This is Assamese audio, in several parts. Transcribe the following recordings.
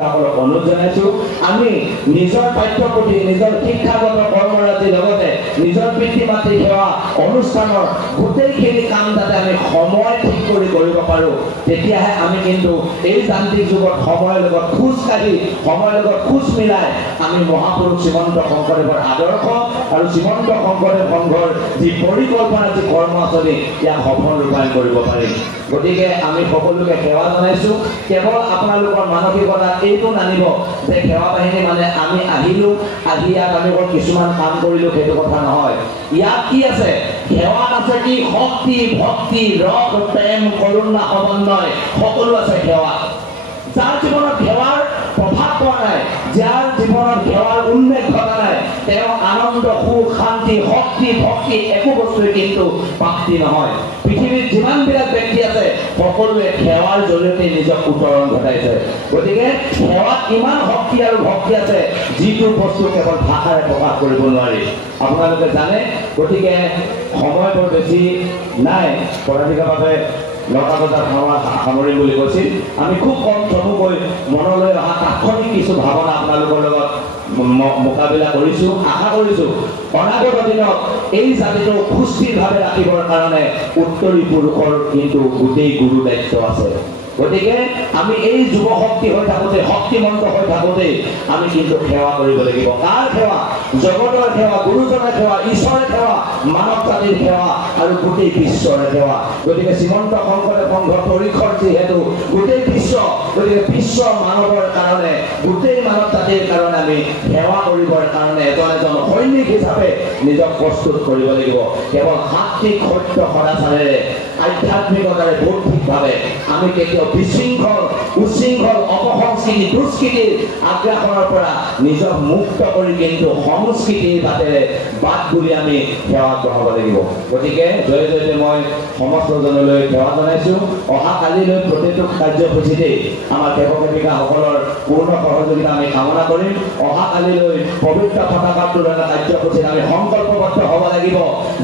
অনুৰোধ জনাইছো আমি নিজৰ পাঠ্যপুথি নিজৰ শিক্ষাগত কৰ্মৰাজিৰ লগতে নিজৰ পিতৃ মাতৃ সেৱা অনুষ্ঠানৰ গোটেইখিনি কাম যাতে আমি সময় ঠিক কৰি কৰিব পাৰোঁ তেতিয়াহে আমি কিন্তু এই যান্ত্ৰিক যুগত সময়ৰ লগত খোজ কাঢ়ি সময়ৰ লগত খোজ মিলাই আমি মহাপুৰুষ শ্ৰীমন্ত শংকৰদেৱৰ আদৰ্শ আৰু শ্ৰীমন্ত শংকৰদেৱ সংঘৰ যি পৰিকল্পনা যি কৰ্ম আঁচনি ইয়াক সফল ৰূপায়ণ কৰিব পাৰিম গতিকে আমি সকলোকে সেৱা জনাইছো কেৱল আপোনালোকৰ মানসিকতা এইটো নানিব যে সেৱা বাহিনী মানে আমি আহিলোঁ আহি ইয়াত আমি কিছুমান কাম কৰিলোঁ সেইটো কথা নহয় ইয়াত কি আছে সেৱাত আছে কি শক্তি ভক্তি ৰস প্ৰেম কৰুণা সমন্বয় সকলো আছে সেৱা যাৰ জীৱনত সেৱাৰ প্ৰভাৱ পোৱা নাই যাৰ জীৱনত সেৱাৰ উল্লেখ ঘটা নাই তেওঁ আনন্দ সুখ শান্তি শক্তি ভক্তি একো বস্তুৱে কিন্তু প্ৰাপ্তি নহয় পৃথিৱীত যিমানবিলাক ব্যক্তি আছে সকলোৱে সেৱাৰ জৰিয়তে নিজক উত্তৰণ ঘটাইছে গতিকে সেৱাত ইমান শক্তি আৰু ভক্তি আছে যিটো বস্তু কেৱল ভাষাৰে প্ৰকাশ কৰিব নোৱাৰি আপোনালোকে জানে গতিকে সময় বৰ বেছি নাই পদাধিকাৰভাৱে 9টা বজাত সামৰিম বুলি কৈছিল আমি খুব কম চমুকৈ মনলৈ অহা তাৎক্ষণিক কিছু ভাৱনা আপোনালোকৰ লগত মোকাবিলা কৰিছোঁ আশা কৰিছোঁ অনাগত দিনত এই জাতিটো সুস্থিৰভাৱে ৰাখিবৰ কাৰণে উত্তৰী পুৰুষৰ কিন্তু গোটেই গুৰু দায়িত্ব আছে গতিকে আমি এই যুৱ শক্তি হৈ থাকোঁতে শক্তিমন্ত হৈ থাকোঁতে আমি কিন্তু সেৱা কৰিব লাগিব কাৰ সেৱা জগতৰ সেৱা গুৰুজনৰ সেৱা ঈশ্বৰৰ সেৱা মানৱ জাতিৰ সেৱা আৰু গোটেই বিশ্বৰে সেৱা গতিকে শ্ৰীমন্ত শংকৰদেৱ সংঘৰ পৰিসৰ যিহেতু গোটেই বিশ্ব গতিকে বিশ্ব মানৱৰ কাৰণে গোটেই মানৱ জাতিৰ কাৰণে আমি সেৱা কৰিবৰ কাৰণে এজন সৈনিক হিচাপে নিজক প্ৰস্তুত কৰিব লাগিব কেৱল সাত্বিক সত্য সদাচাৰেৰে আধ্যাত্মিকতাৰে বৌদ্ধিকভাৱে আমি কেতিয়াও বিশৃংখল উশৃংখল অপসংস্কৃতি দুষ্কৃতিৰ আগ্ৰাসনৰ পৰা নিজক মুক্ত কৰি কিন্তু সংস্কৃতিৰ বাটেৰে বাট বুলি আমি সেৱা গ্ৰহণ লাগিব গতিকে জয় জয়তে মই সমস্তজনলৈ সেৱা জনাইছোঁ অহা কালিলৈ প্ৰতিটো কাৰ্যসূচীতেই আমাৰ সেৱক সেৱিকাসকলৰ পূৰ্ণ সহযোগিতা আমি কামনা কৰিম অহা কালিলৈ পবিত্ৰ পতাকা উত্তোলনৰ কাৰ্যসূচীত আমি সংকল্পবদ্ধ হ'ব লাগিব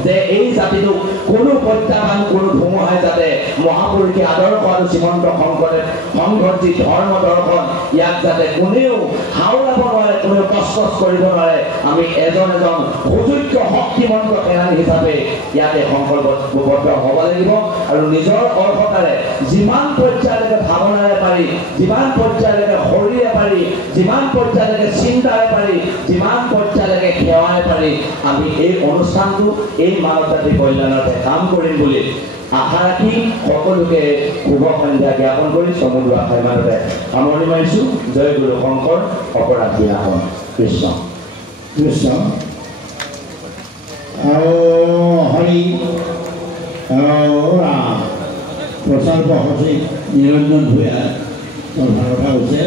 যে এই জাতিটোক কোনো প্ৰত্যাহ্বান কোনো ধুমুহাই যাতে মহাপুৰুষে আদৰ্শ আৰু শ্ৰীমন্ত শংকৰদেৱ সংঘৰ যি ধৰ্ম দৰ্শন ইয়াক যাতে কোনেও হাওৰাব নোৱাৰে কোনেও তছনছ কৰিব নোৱাৰে আমি এজন সুযোগ্য শক্তিমন্ত সেনানী হিচাপে ইয়াতে সংকল্পবদ্ধ হ'ব লাগিব আৰু নিজৰ অৰ্হতাৰে যিমান পৰ্যায়লৈকে ভাৱনাৰে পাৰি যিমান পৰ্যায়লৈকে শৰীৰে পাৰি যিমান পৰ্যায়লৈকে চিন্তাৰে পাৰি যিমান পৰ্যায়লৈকে সেৱাৰে পাৰি আমি এই অনুষ্ঠানটো এই মানৱ জাতিৰ কল্যাণতে কাম কৰিম বুলি আশা ৰাখি সকলোকে শুভ সন্ধ্যা জ্ঞাপন কৰি চমুদু আশাৰ মাজতে সামৰণি মাৰিছোঁ জয় গুৰু শংকৰ অপৰাধ বিনাশন কৃষ্ণ কৃষ্ণ হৰি ৰাম প্ৰচাৰ সচিব নিৰঞ্জন ভূঞা কথা কৈছে